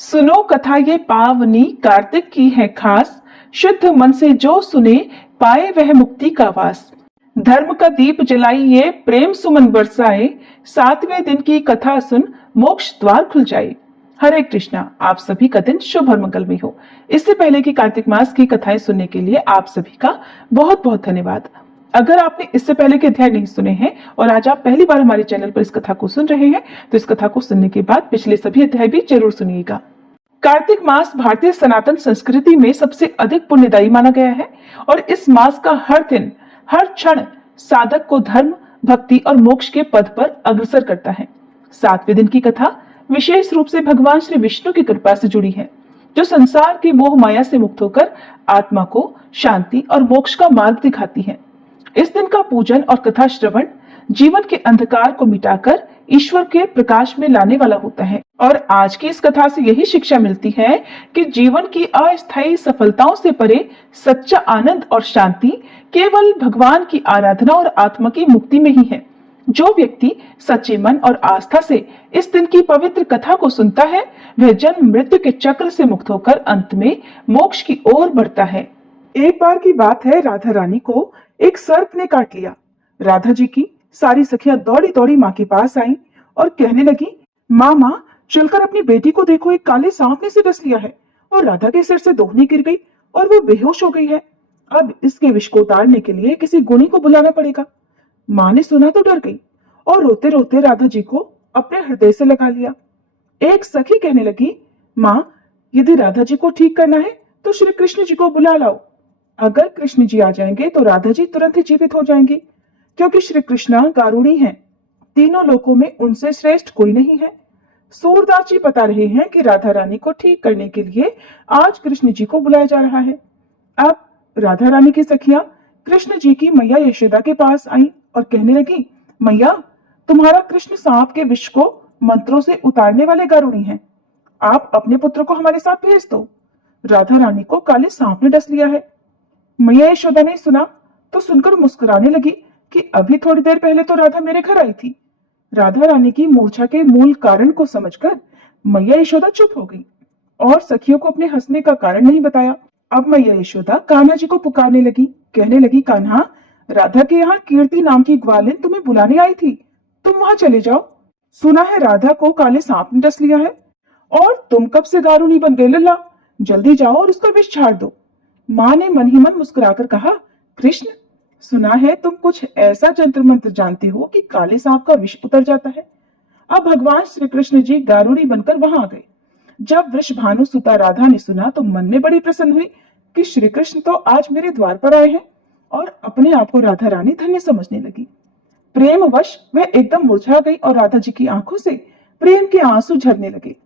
सुनो कथा ये पावनी कार्तिक की है खास। शुद्ध मन से जो सुने पाए वह मुक्ति का वास। धर्म का दीप जलाइए प्रेम सुमन बरसाए। सातवें दिन की कथा सुन मोक्ष द्वार खुल जाए। हरे कृष्णा। आप सभी का दिन शुभ और मंगलमय हो। इससे पहले कि कार्तिक मास की कथाएं सुनने के लिए आप सभी का बहुत बहुत धन्यवाद। अगर आपने इससे पहले के अध्याय नहीं सुने हैं और आज आप पहली बार हमारे चैनल पर इस कथा को सुन रहे हैं तो इस कथा को सुनने के बाद पिछले सभी अध्याय भी जरूर सुनिएगा। कार्तिक मास भारतीय सनातन संस्कृति में सबसे अधिक पुण्यदायी माना गया है और इस मास का हर दिन हर क्षण साधक को धर्म भक्ति और मोक्ष के पद पर अग्रसर करता है। सातवें दिन की कथा विशेष रूप से भगवान श्री विष्णु की कृपा से जुड़ी है, जो संसार की मोह माया से मुक्त होकर आत्मा को शांति और मोक्ष का मार्ग दिखाती है। इस दिन का पूजन और कथा श्रवण जीवन के अंधकार को मिटाकर ईश्वर के प्रकाश में लाने वाला होता है। और आज की इस कथा से यही शिक्षा मिलती है कि जीवन की अस्थायी सफलताओं से परे सच्चा आनंद और शांति केवल भगवान की आराधना और आत्मा की मुक्ति में ही है। जो व्यक्ति सच्चे मन और आस्था से इस दिन की पवित्र कथा को सुनता है वह जन्म मृत्यु के चक्र से मुक्त होकर अंत में मोक्ष की ओर बढ़ता है। एक बार की बात है, राधा रानी को एक सर्प ने काट लिया। राधा जी की सारी सखियां दौड़ी दौड़ी माँ के पास आईं और कहने लगी, माँ चलकर अपनी बेटी को देखो, एक काले सांप ने इसे डस लिया है और राधा के सिर से दोहनी गिर गई और वो बेहोश हो गई है। अब इसके विष को उतारने के लिए किसी गुणी को बुलाना पड़ेगा। माँ ने सुना तो डर गई और रोते रोते राधा जी को अपने हृदय से लगा लिया। एक सखी कहने लगी, माँ यदि राधा जी को ठीक करना है तो श्री कृष्ण जी को बुला लाओ। अगर कृष्ण जी आ जाएंगे तो राधा जी तुरंत ही जीवित हो जाएंगी, क्योंकि श्री कृष्ण गारुड़ी हैं। तीनों लोकों में उनसे श्रेष्ठ कोई नहीं है। सूरदास जी बता रहे हैं कि राधा रानी को ठीक करने के लिए आज कृष्ण जी को बुलाया जा रहा है। अब राधा रानी की सखियां कृष्ण जी की मैया यशोदा के पास आई और कहने लगी, मैया तुम्हारा कृष्ण सांप के विष को मंत्रों से उतारने वाले गारुड़ी हैं। आप अपने पुत्र को हमारे साथ भेज दो। राधा रानी को काले सांप ने डस लिया है। मैया यशोदा ने सुना तो सुनकर मुस्कुराने लगी कि अभी थोड़ी देर पहले तो राधा मेरे घर आई थी। राधा रानी की मूर्छा के मूल कारण को समझकर मैया यशोदा चुप हो गई और सखियों को अपने हंसने का कारण नहीं बताया। अब मैया यशोदा कान्हा जी को पुकारने लगी, कहने लगी, कान्हा राधा के यहाँ कीर्ति नाम की ग्वालिन तुम्हें बुलाने आई थी, तुम वहां चले जाओ। सुना है राधा को काले सांप ने डस लिया है और तुम कब से गारुणी बन गए लल्ला, जल्दी जाओ और उसका विष झाड़ दो। माँ ने मन ही मन मुस्कुराकर कहा, कृष्ण सुना है तुम कुछ ऐसा जंत्र मंत्र जानते हो कि काले सांप का विष उतर जाता है। अब भगवान श्री कृष्ण जी गारुड़ी बनकर वहां आ गए। जब वृषभानु सुता राधा ने सुना तो मन में बड़ी प्रसन्न हुई कि श्री कृष्ण तो आज मेरे द्वार पर आए हैं और अपने आप को राधा रानी धन्य समझने लगी। प्रेमवश वह एकदम मुरझा गई और राधा जी की आंखों से प्रेम के आंसू झरने लगे।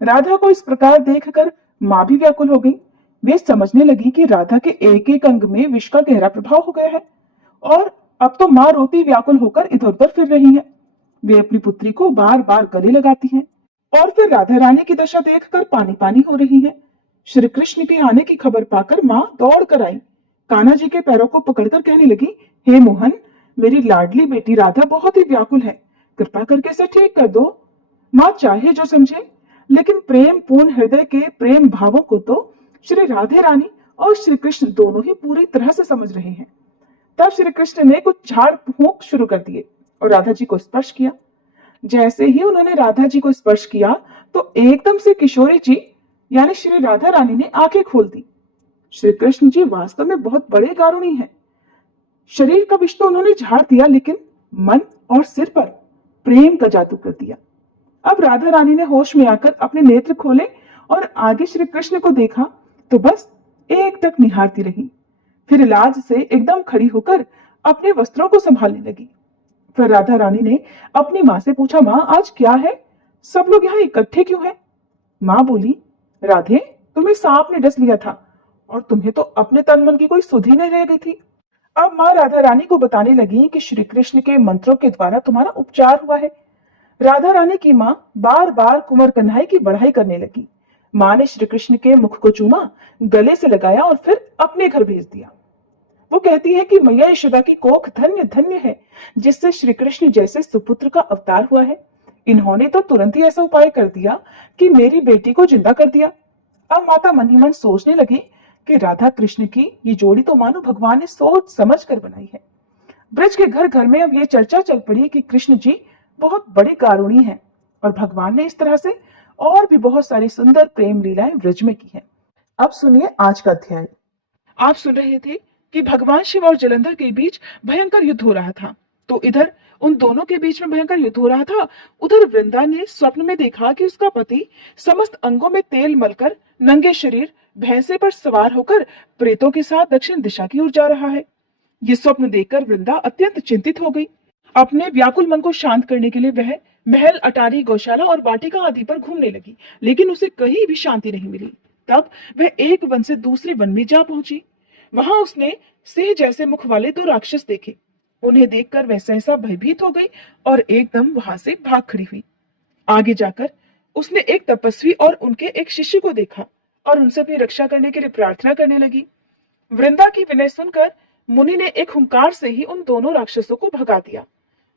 राधा को इस प्रकार देखकर माँ भी व्याकुल हो गई। वे समझने लगी कि राधा के एक एक अंग में विष का गहरा प्रभाव हो गया है और अब तो माँ रोती व्याकुल होकर इधर उधर फिर रही है। वे अपनी पुत्री को बार बार गले लगाती हैं और फिर राधा रानी की दशा देखकर पानी पानी हो रही है। श्री कृष्ण के आने की खबर पाकर माँ दौड़ कर आई, कान्हा जी के पैरों को पकड़कर कहने लगी, हे मोहन, मेरी लाडली बेटी राधा बहुत ही व्याकुल है, कृपा करके इसे ठीक कर दो। माँ चाहे जो समझे, लेकिन प्रेम पूर्ण हृदय के प्रेम भावों को तो श्री राधे रानी और श्री कृष्ण दोनों ही पूरी तरह से समझ रहे हैं। तब श्री कृष्ण ने कुछ झाड़ फूंक शुरू कर दिए और राधा जी को स्पर्श किया। जैसे ही उन्होंने राधा जी को स्पर्श किया तो एकदम से किशोरी जी यानी श्री राधा रानी ने आंखें खोल दी। श्री कृष्ण जी वास्तव में बहुत बड़े गारुणी हैं। शरीर का विष तो उन्होंने झाड़ दिया, लेकिन मन और सिर पर प्रेम का जादू कर दिया। अब राधा रानी ने होश में आकर अपने नेत्र खोले और आगे श्री कृष्ण को देखा तो बस एकटक निहारती रही। फिर लाज से एकदम खड़ी होकर अपने वस्त्रों को संभालने लगी। फिर राधा रानी ने अपनी माँ से पूछा, माँ आज क्या है, सब लोग यहाँ इकट्ठे क्यों हैं? माँ बोली, राधे तुम्हें सांप ने डस लिया था और तुम्हें तो अपने तन मन की कोई सुध ही नहीं रह गई थी। अब माँ राधा रानी को बताने लगी कि श्री कृष्ण के मंत्रों के द्वारा तुम्हारा उपचार हुआ है। राधा रानी की माँ बार बार कुंवर कन्हई की बढ़ाई करने लगी। माँ ने श्री कृष्ण के मुख को चूमा, गले से लगाया और फिर अपने घर भेज दिया। वो कहती है कि मैया यशोदा की कोख धन्य धन्य है, जिससे श्री कृष्ण जैसे सुपुत्र का अवतार हुआ है। इन्होंने तो तुरंत ही ऐसा उपाय कर दिया कि मेरी बेटी को जिंदा कर दिया। अब माता मन ही मन सोचने लगी कि राधा कृष्ण की ये जोड़ी तो मानो भगवान ने सोच समझ कर बनाई है। ब्रज के घर घर में अब ये चर्चा चल पड़ी कि कृष्ण जी बहुत बड़े कारुणी हैं और भगवान ने इस तरह से और भी बहुत सारी सुंदर प्रेम लीलाएं ब्रज में की हैं। अब सुनिए आज का अध्याय। आप सुन रहे थे कि भगवान शिव और जलंधर के बीच भयंकर युद्ध हो रहा था। तो इधर उन दोनों के बीच में भयंकर युद्ध हो रहा था, उधर वृंदा ने स्वप्न में देखा कि उसका पति समस्त अंगों में तेल मलकर नंगे शरीर भैंसे पर सवार होकर प्रेतों के साथ दक्षिण दिशा की ओर जा रहा है। ये स्वप्न देखकर वृंदा अत्यंत चिंतित हो गई। अपने व्याकुल मन को शांत करने के लिए वह महल, अटारी, गौशाला और वाटिका आदि पर घूमने लगी, लेकिन उसे कहीं भी शांति नहीं मिली। तब वह एक वन से दूसरे वन में जा पहुंची। वहां उसने सिंह जैसे मुख वाले दो राक्षस देखे। उन्हें देखकर वह सहसा भयभीत हो गई और एकदम वहां से भाग खड़ी हुई। आगे जाकर उसने एक तपस्वी और उनके एक शिष्य को देखा और उनसे अपनी रक्षा करने के लिए प्रार्थना करने लगी। वृंदा की विनय सुनकर मुनि ने एक हुंकार से ही उन दोनों राक्षसों को भगा दिया।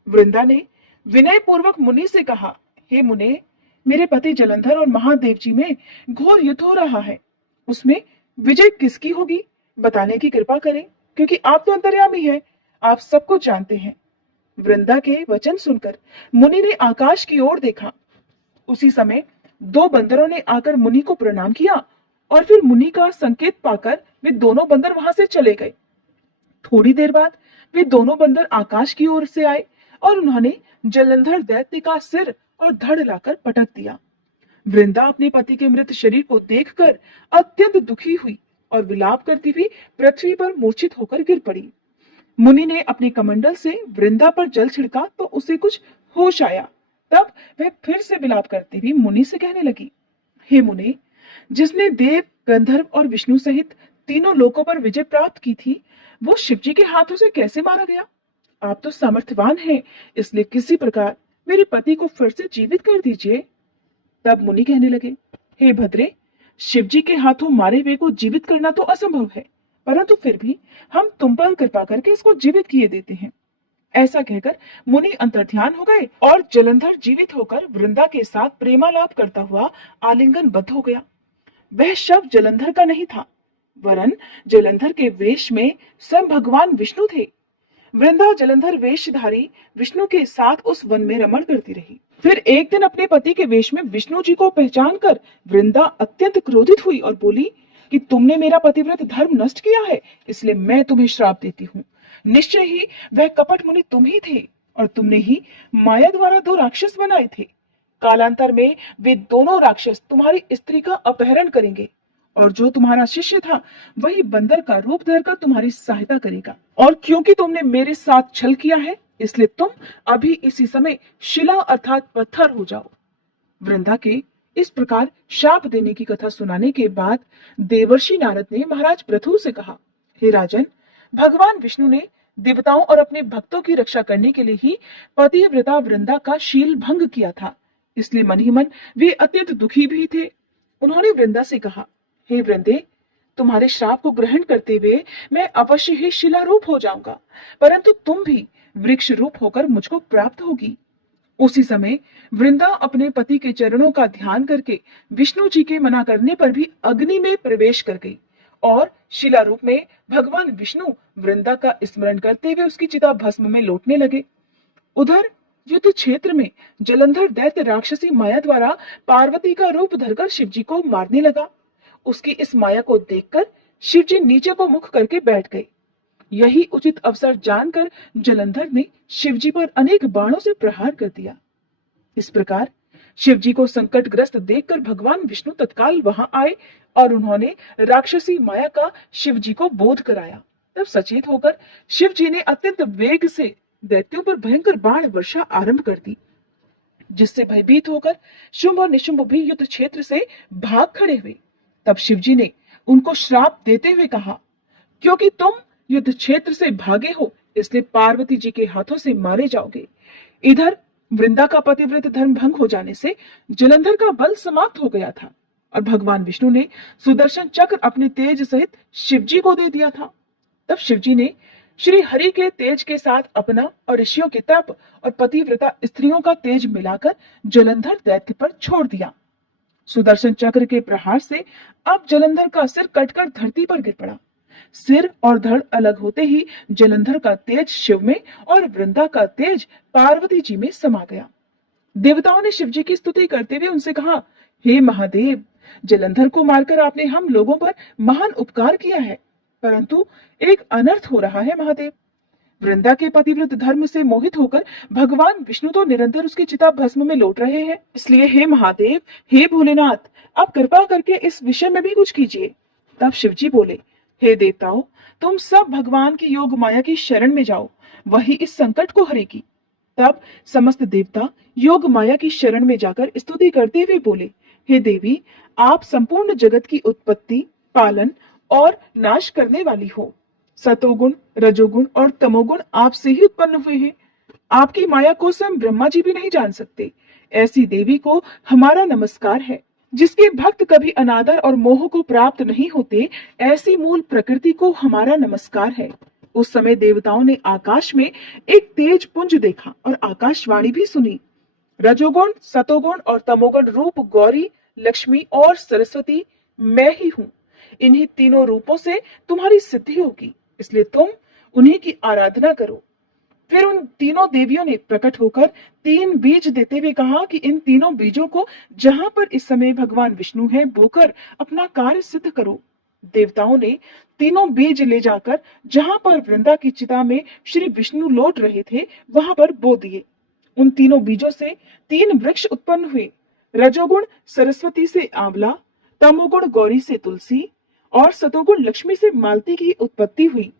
वृंदा ने विनय पूर्वक मुनि से कहा, हे मुने, मेरे पति जलंधर और महादेव जी में घोर युद्ध हो रहा है। उसमें विजय किसकी होगी बताने की कृपा करें, क्योंकि आप तो अंतर्यामी हैं, आप सब कुछ जानते हैं। वृंदा के वचन सुनकर मुनि ने आकाश की ओर देखा। उसी समय दो बंदरों ने आकर मुनि को प्रणाम किया और फिर मुनि का संकेत पाकर वे दोनों बंदर वहां से चले गए। थोड़ी देर बाद वे दोनों बंदर आकाश की ओर से आए और उन्होंने जलंधर दैत्य का सिर और धड़ लाकर पटक दिया। वृंदा अपने पति के मृत शरीर को देखकर अत्यंत दुखी हुई और विलाप करती हुई पृथ्वी पर मूर्छित होकर गिर पड़ी। मुनि ने अपने कमंडल से वृंदा पर जल छिड़का तो उसे कुछ होश आया। तब वह फिर से विलाप करती हुई मुनि से कहने लगी, हे मुनि, जिसने देव, गंधर्व और विष्णु सहित तीनों लोकों पर विजय प्राप्त की थी, वो शिवजी के हाथों से कैसे मारा गया? आप तो सामर्थ्यवान हैं, इसलिए किसी प्रकार मेरे पति को फिर से जीवित कर दीजिए। तब मुनि कहने लगे, हे भद्रे, शिवजी के हाथों मारे हुए को जीवित करना तो असंभव है, परंतु फिर भी हम तुम पर कृपा करके इसको जीवित किए देते हैं। ऐसा कहकर मुनि अंतर्ध्यान हो गए और जलंधर जीवित होकर वृंदा के साथ प्रेमालाप करता हुआ आलिंगनबद्ध हो गया। वह शव जलंधर का नहीं था, वरन जलंधर के वेश में स्वयं भगवान विष्णु थे। वृंदा जलंधर वेशधारी विष्णु के साथ उस वन में रमण करती रही। फिर एक दिन अपने पति के वेश में विष्णु जी को पहचान कर वृंदा अत्यंत क्रोधित हुई और बोली कि तुमने मेरा पतिव्रत धर्म नष्ट किया है, इसलिए मैं तुम्हें श्राप देती हूँ। निश्चय ही वह कपट मुनि तुम ही थे और तुमने ही माया द्वारा दो राक्षस बनाए थे। कालांतर में वे दोनों राक्षस तुम्हारी स्त्री का अपहरण करेंगे और जो तुम्हारा शिष्य था वही बंदर का रूप धरकर तुम्हारी सहायता करेगा। और क्योंकि तुमने मेरे साथ छल किया है, इसलिए तुम अभी इसी समय शिला अर्थात पत्थर हो जाओ। वृंदा के इस प्रकार शाप देने की कथा सुनाने के बाद देवर्षि नारद ने महाराज पृथु से कहा, हे राजन, भगवान विष्णु ने देवताओं और अपने भक्तों की रक्षा करने के लिए ही पतिव्रता वृंदा का शील भंग किया था, इसलिए मन ही मन वे अत्यंत दुखी भी थे। उन्होंने वृंदा से कहा, हे वृंदे, तुम्हारे श्राप को ग्रहण करते हुए मैं अवश्य ही शिला रूप हो जाऊंगा, परंतु तुम भी वृक्ष रूप होकर मुझको प्राप्त होगी। उसी समय वृंदा अपने पति के चरणों का ध्यान करके विष्णु जी के मना करने पर भी अग्नि में प्रवेश कर गई और शिला रूप में भगवान विष्णु वृंदा का स्मरण करते हुए उसकी चिता भस्म में लौटने लगे। उधर युद्ध क्षेत्र में जलंधर दैत्य राक्षसी माया द्वारा पार्वती का रूप धरकर शिवजी को मारने लगा। उसकी इस माया को देखकर शिवजी नीचे को मुख करके बैठ गए। यही उचित अवसर जानकर जलंधर ने शिवजी पर अनेक बाणों से प्रहार कर दिया। इस प्रकार शिवजी को संकटग्रस्त देखकर भगवान विष्णु तत्काल वहां आए और उन्होंने राक्षसी माया का शिवजी को बोध कराया। तब सचेत होकर शिवजी ने अत्यंत वेग से दैत्यों पर भयंकर बाण वर्षा आरंभ कर दी, जिससे भयभीत होकर शुंभ और निशुंभ भी युद्ध क्षेत्र से भाग खड़े हुए। तब शिवजी ने उनको श्राप देते हुए कहा, क्योंकि तुम युद्ध क्षेत्र से भागे हो, इसलिए पार्वती जी के हाथों से मारे जाओगे। इधर वृंदा का पतिव्रत धर्म भंग हो जाने से जलंधर का बल समाप्त हो गया था और भगवान विष्णु ने सुदर्शन चक्र अपने तेज सहित शिवजी को दे दिया था। तब शिवजी ने श्री हरि के तेज के साथ अपना और ऋषियों के तप और पतिव्रता स्त्रियों का तेज मिलाकर जलंधर दैत्य पर छोड़ दिया। सुदर्शन चक्र के प्रहार से अब जलंधर का सिर कटकर धरती पर गिर पड़ा। सिर और धड़ अलग होते ही जलंधर का तेज शिव में और वृंदा का तेज पार्वती जी में समा गया। देवताओं ने शिव जी की स्तुति करते हुए उनसे कहा, हे महादेव, जलंधर को मारकर आपने हम लोगों पर महान उपकार किया है, परंतु एक अनर्थ हो रहा है महादेव। वृंदा के पतिव्रत धर्म से मोहित होकर भगवान विष्णु तो निरंतर उसकी चिता भस्म में लौट रहे हैं। इसलिए हे महादेव, हे भोलेनाथ, आप कृपा करके इस विषय में भी कुछ कीजिए। तब शिवजी बोले, हे देवताओं, तुम सब भगवान की योग माया की शरण में जाओ, वही इस संकट को हरेगी। तब समस्त देवता योग माया की शरण में जाकर स्तुति करते हुए बोले, हे देवी, आप संपूर्ण जगत की उत्पत्ति, पालन और नाश करने वाली हो। सतोगुण, रजोगुण और तमोगुण आपसे ही उत्पन्न हुए हैं। आपकी माया को स्वयं ब्रह्मा जी भी नहीं जान सकते। ऐसी देवी को हमारा नमस्कार है। जिसके भक्त कभी अनादर और मोह को प्राप्त नहीं होते, ऐसी मूल प्रकृति को हमारा नमस्कार है। उस समय देवताओं ने आकाश में एक तेज पुंज देखा और आकाशवाणी भी सुनी। रजोगुण, सतोगुण और तमोगुण रूप गौरी, लक्ष्मी और सरस्वती मैं ही हूँ। इन्हीं तीनों रूपों से तुम्हारी सिद्धि होगी, इसलिए तुम उन्हीं की आराधना करो। फिर उन तीनों देवियों ने प्रकट होकर 3 बीज देते हुए कहा कि इन तीनों बीजों को जहां पर इस समय भगवान विष्णु है बोकर अपना कार्य सिद्ध करो। देवताओं ने तीनों बीज ले जाकर जहां पर वृंदा की चिता में श्री विष्णु लौट रहे थे वहां पर बो दिए। उन तीनों बीजों से 3 वृक्ष उत्पन्न हुए। रजोगुण सरस्वती से आंवला, तमोगुण गौरी से तुलसी और सतोगुण लक्ष्मी से मालती की उत्पत्ति हुई।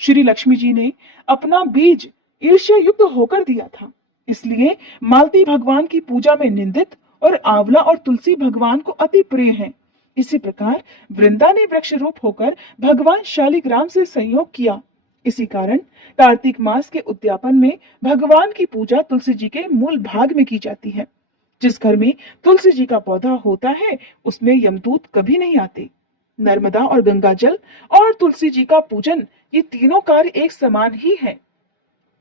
श्री लक्ष्मी जी ने अपना बीज ईर्ष्या युक्त होकर दिया था, इसलिए मालती भगवान की पूजा में निंदित और आंवला और तुलसी भगवान को अति प्रिय हैं। इसी प्रकार वृंदा ने वृक्ष रूप होकर भगवान शालिग्राम से संयोग किया। इसी कारण कार्तिक मास के उद्यापन में भगवान की पूजा तुलसी जी के मूल भाग में की जाती है। जिस घर में तुलसी जी का पौधा होता है उसमें यमदूत कभी नहीं आते। नर्मदा और गंगा जल और तुलसी जी का पूजन, ये तीनों कार्य एक समान ही है।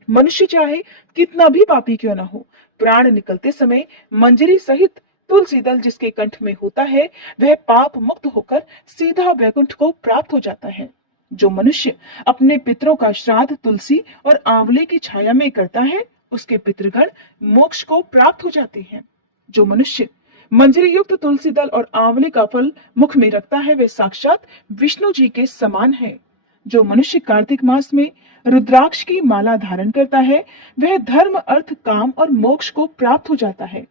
मनुष्य चाहे कितना भी पापी क्यों न हो, प्राण निकलते समय मंजरी सहित तुलसी दल जिसके कंठ में होता है वह पाप मुक्त होकर सीधा वैकुंठ को प्राप्त हो जाता है। जो मनुष्य अपने पितरों का श्राद्ध तुलसी और आंवले की छाया में करता है उसके पितृगण मोक्ष को प्राप्त हो जाते हैं। जो मनुष्य मंजरी युक्त तुलसी दल और आंवले का फल मुख में रखता है वह साक्षात विष्णु जी के समान है। जो मनुष्य कार्तिक मास में रुद्राक्ष की माला धारण करता है वह धर्म, अर्थ, काम और मोक्ष को प्राप्त हो जाता है।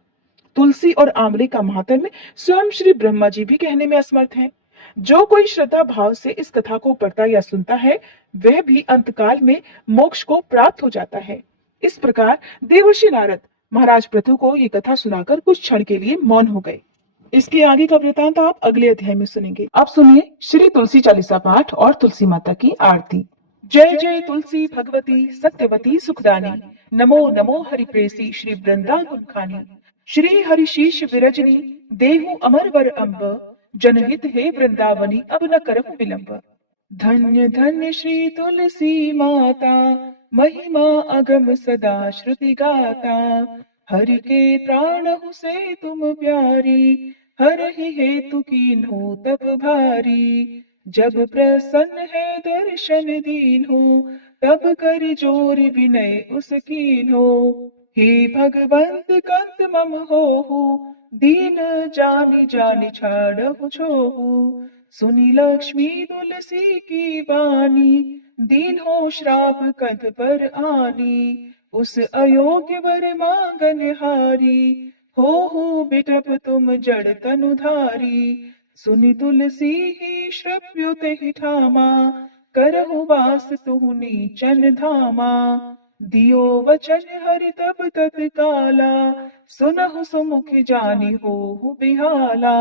तुलसी और आंवले का महात्म्य स्वयं श्री ब्रह्मा जी भी कहने में असमर्थ हैं। जो कोई श्रद्धा भाव से इस कथा को पढ़ता या सुनता है वह भी अंतकाल में मोक्ष को प्राप्त हो जाता है। इस प्रकार देवर्षि नारद महाराज पृथु को ये कथा सुनाकर कुछ क्षण के लिए मौन हो गए। इसके आगे का वृतांत आप अगले अध्याय में सुनेंगे। आप सुनिए श्री तुलसी चालीसा पाठ और तुलसी माता की आरती। जय जय तुलसी भगवती सत्यवती सुखदानी, नमो नमो हरिप्रेसी श्री वृंदावन खानी। श्री हरिशीष विरजनी देहु अमर वर अम्ब, जनहित हे वृंदावनी अब न करहु विलंब। धन्य धन्य श्री तुलसी माता, महिमा अगम सदा श्रुति गाता। हरि के प्राणहु से तुम प्यारी, हर ही हेतु कीन्हो तप भारी। जब प्रसन्न है दर्शन दीन्हो, तब कर जोर विनय उस कीन्हो। हे भगवंत कंत मम होहु, दीन जानि जानि छाड़हु छोहु। सुनी लक्ष्मी तुलसी की बानी, दीन हो श्राप कंठ पर आनी। उस अयोग्य वर मांगन हारी, हो बिटप तुम जड़ तनुधारी। सुनि तुलसी ही श्रव्युत ही ठामा, करहु वास तुहु नीचन धामा। दियो वचन हरि तब तत्काला, सुनहु सुमुख जानि होहु बिहाला।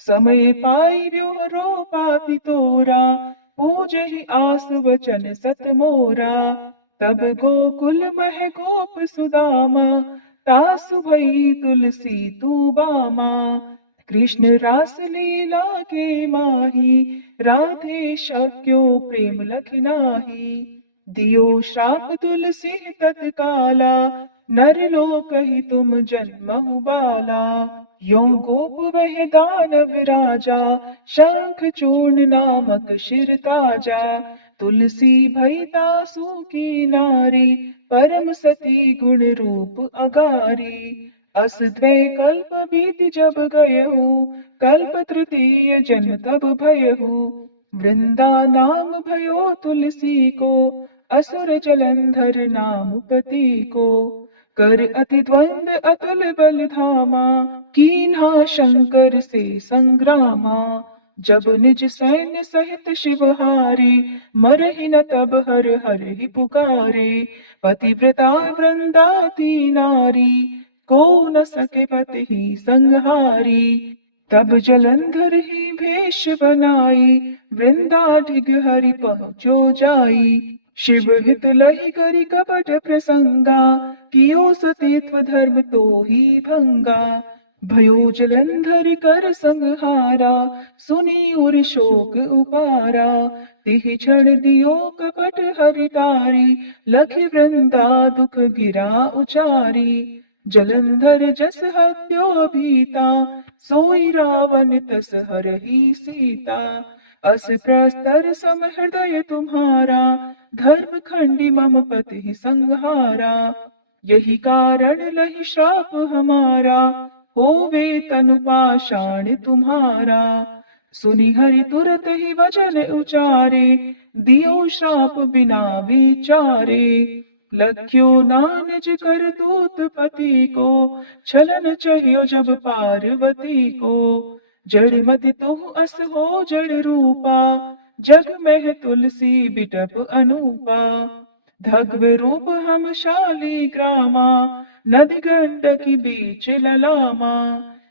समय पाई व्योरो पापी तोरा, पूजहि आस वचन सत मोरा। तब गोकुल मह गोप सुदामा, तासु भई तुलसी तू बामा। कृष्ण रास लीला के माही, राधे शक्यो प्रेम लखि नाही। दियो श्राप तुलसी तत्काला, नर लोक ही तुम जन्महु बाला। यो गोप वह दानव राजा, शंख चूर्ण नामक शिर ताजा। तुलसी भई तासु की नारी, परम सती गुण रूप अगारी। अस द्वै कल्प बीत जब गयहु, कल्प तृतीय जन्म तब भयहु। वृंदा नाम भयो तुलसी को, असुर जलंधर नाम पति को। कर अति द्वंद अतुल बल धामा, कीन्हा शंकर से संग्रामा। जब निज सैन्य सहित शिवहारी, मरहि न तब हर हर ही पुकारे। पतिव्रता वृंदाती नारी, को न सके पति ही संहारी। तब जलंधर ही भेष बनाई, वृंदा ढिग हरि पहुँचो जाई। शिव हित लहि करि कपट प्रसंगा, कियो सतीत्व धर्म तो ही भंगा। भयो जलंधर कर संहारा, सुनी उर शोक उपारा। तिहि क्षण दियो कपट हरि तारी, लखि वृंदा दुख गिरा उचारी। जलंधर जस हत्यो भीता, सोई रावण तस हरहि सीता। अस प्रस्तर सम हृदय तुम्हारा, धर्म खंडी मम पति संहारा। यही कारण लहि श्राप हमारा, होवे तनु पाषाण तुम्हारा। सुनि हरि तुरत ही वचन उचारे, दियो श्राप बिना विचारे। लख्यो नानज कर दूत पति को, छलन चढ़ियो जब पार्वती को। जड़ मति तुह अस हो जड़ रूपा, जग में तुलसी बिटप अनूपा। धग्व रूप हम शाली ग्रामा, नदी गंडकी बीच ललामा।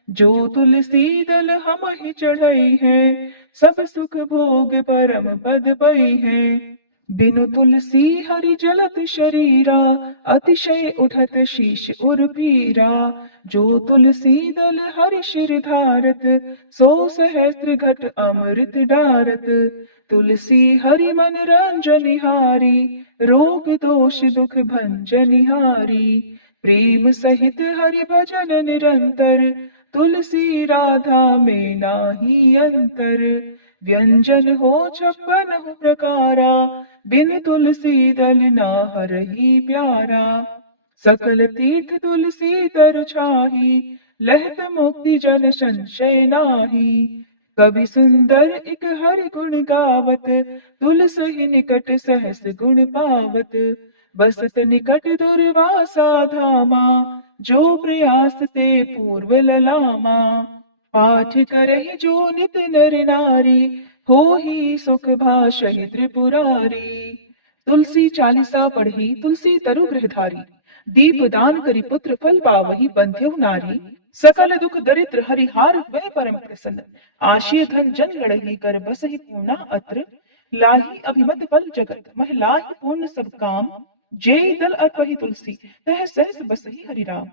जो तुलसी दल हम ही चढ़ई है, सब सुख भोग परम पद पई है। बिनु तुलसी हरि जलत शरीरा, अतिशय उठत शीश उर पीरा। जो तुलसी दल हरि शिर धारत, सो सहस्त्र घट अमृत डारत। तुलसी हरि मन रंजनिहारी, रोग दोष दुख भंजनिहारी। प्रेम सहित हरि भजन निरंतर, तुलसी राधा में नाही अंतर। व्यंजन हो 56 प्रकारा, बिन तुलसी दल ना हरहि प्यारा। सकल तीर्थ तुलसी तर छाही, लहत मुक्ति जन संशय नाही। कवि सुंदर एक हरि गुण गावत, तुलसी निकट सहस गुण पावत। बसत निकट दुर्वासा धामा, जो प्रयास ते पूर्व ललामा। पाठ करहि जो नित नर नारी, हो ही सुख भाषहि त्रिपुरारी। तुलसी चालीसा पढ़ी तुलसी तरु गृहधारी, दीप दान करि पुत्र फल पावहि बंध्यौ नारी। सकल दुख दरिद्र हरिहार वह परम प्रसन्न, आशीय धन जन लड़ही कर बसहि पूर्णा अत्र। लाही अभिमत फल जगत, मह लाही पूर्ण सब काम। जेहि दल अर्पहि तुलसी, तह सहस बसहि हरि राम।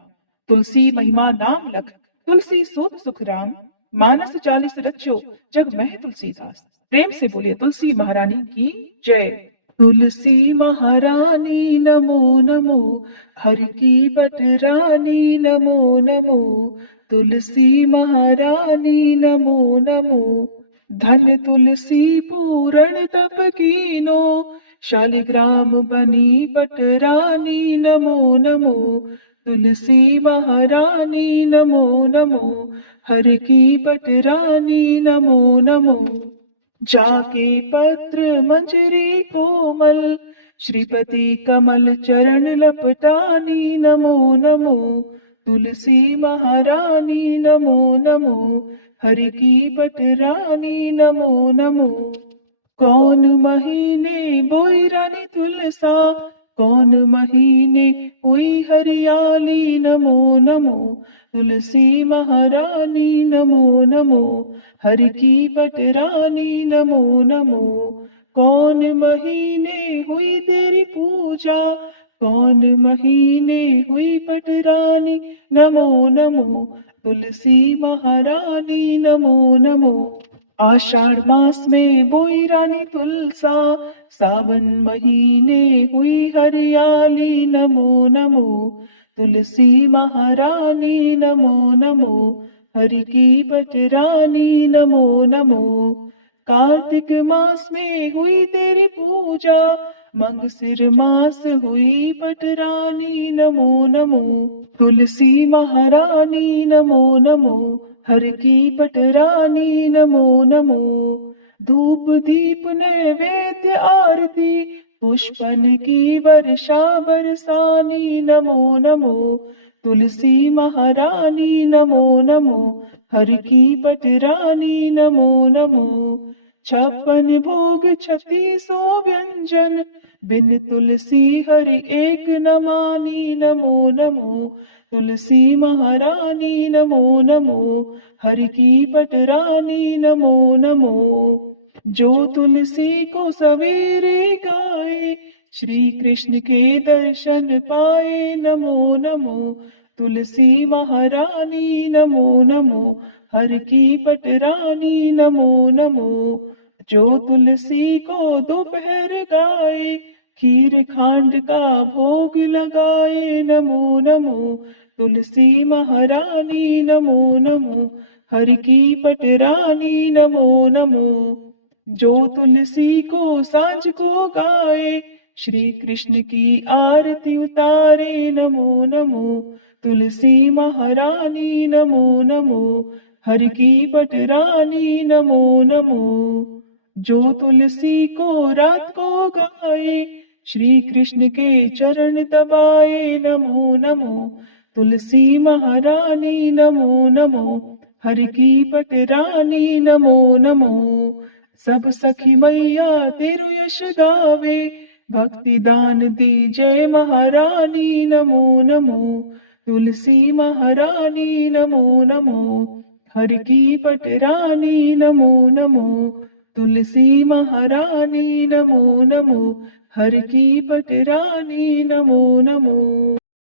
तुलसी महिमा नाम लख, तुलसी सूत सुख राम। मानस 40 रचो, जग मह तुलसीदास। प्रेम से बोलिए तुलसी महारानी की जय। तुलसी महारानी नमो नमो, हर की बटरानी नमो नमो। तुलसी महारानी नमो नमो, धन तुलसी पूरण तप कीनो। शालिग्राम बनी बटरानी नमो नमो। तुलसी महारानी नमो नमो, हर की बटरानी नमो नमो। जाके पत्र मंजरी कोमल, श्रीपति कमल चरण लपटानी नमो नमो। तुलसी महारानी नमो नमो, हरि की बटरानी नमो नमो। कौन महीने बोई रानी तुलसा, कौन महीने हुई हरियाली नमो नमो। तुलसी महारानी नमो नमो, हरि की बटरानी नमो नमो। कौन महीने हुई तेरी पूजा, कौन महीने हुई बटरानी नमो नमो। तुलसी महारानी नमो नमो। आषाढ़ मास में बोई रानी तुलसा, सावन महीने हुई हरियाली। नमो नमो तुलसी महारानी, नमो नमो हरि की पटरानी। नमो नमो कार्तिक मास में हुई तेरी पूजा, मंगसिर मास हुई पटरानी। नमो नमो तुलसी महारानी, नमो नमो हर की पटरानी। नमो नमो धूप दीप नैवेद्य आरती, पुष्पन की वर्षा बरसानी। नमो नमो तुलसी महारानी, नमो नमो हर की पटरानी। नमो नमो छप्पन भोग 3600 व्यंजन, बिन तुलसी हरि एक न मानी। नमो नमो तुलसी महारानी, नमो नमो हरि की पटरानी। नमो नमो जो तुलसी को सवेरे गाए, श्री कृष्ण के दर्शन पाए। नमो नमो तुलसी महारानी, नमो नमो हर की पटरानी। नमो नमो जो तुलसी को दोपहर गाए, खीर खांड का भोग लगाए। नमो नमो तुलसी महारानी, नमो नमो हर की पटरानी। नमो नमो जो तुलसी को सांझ को गाए, श्री कृष्ण की आरती उतारे। नमो नमो तुलसी महारानी, नमो नमो हर की पटरानी। नमो नमो जो तुलसी को रात को गाए, श्री कृष्ण के चरण दबाए। नमो नमो तुलसी महारानी, नमो नमो हर की पटरानी। नमो नमो सब सखी मैया तेरु यश गावे, भक्ति दान दी जय महारानी। नमो नमो तुलसी महारानी, नमो नमो हर की पटरानी। नमो नमो तुलसी महारानी, नमो नमो हर की पटरानी। नमो नमो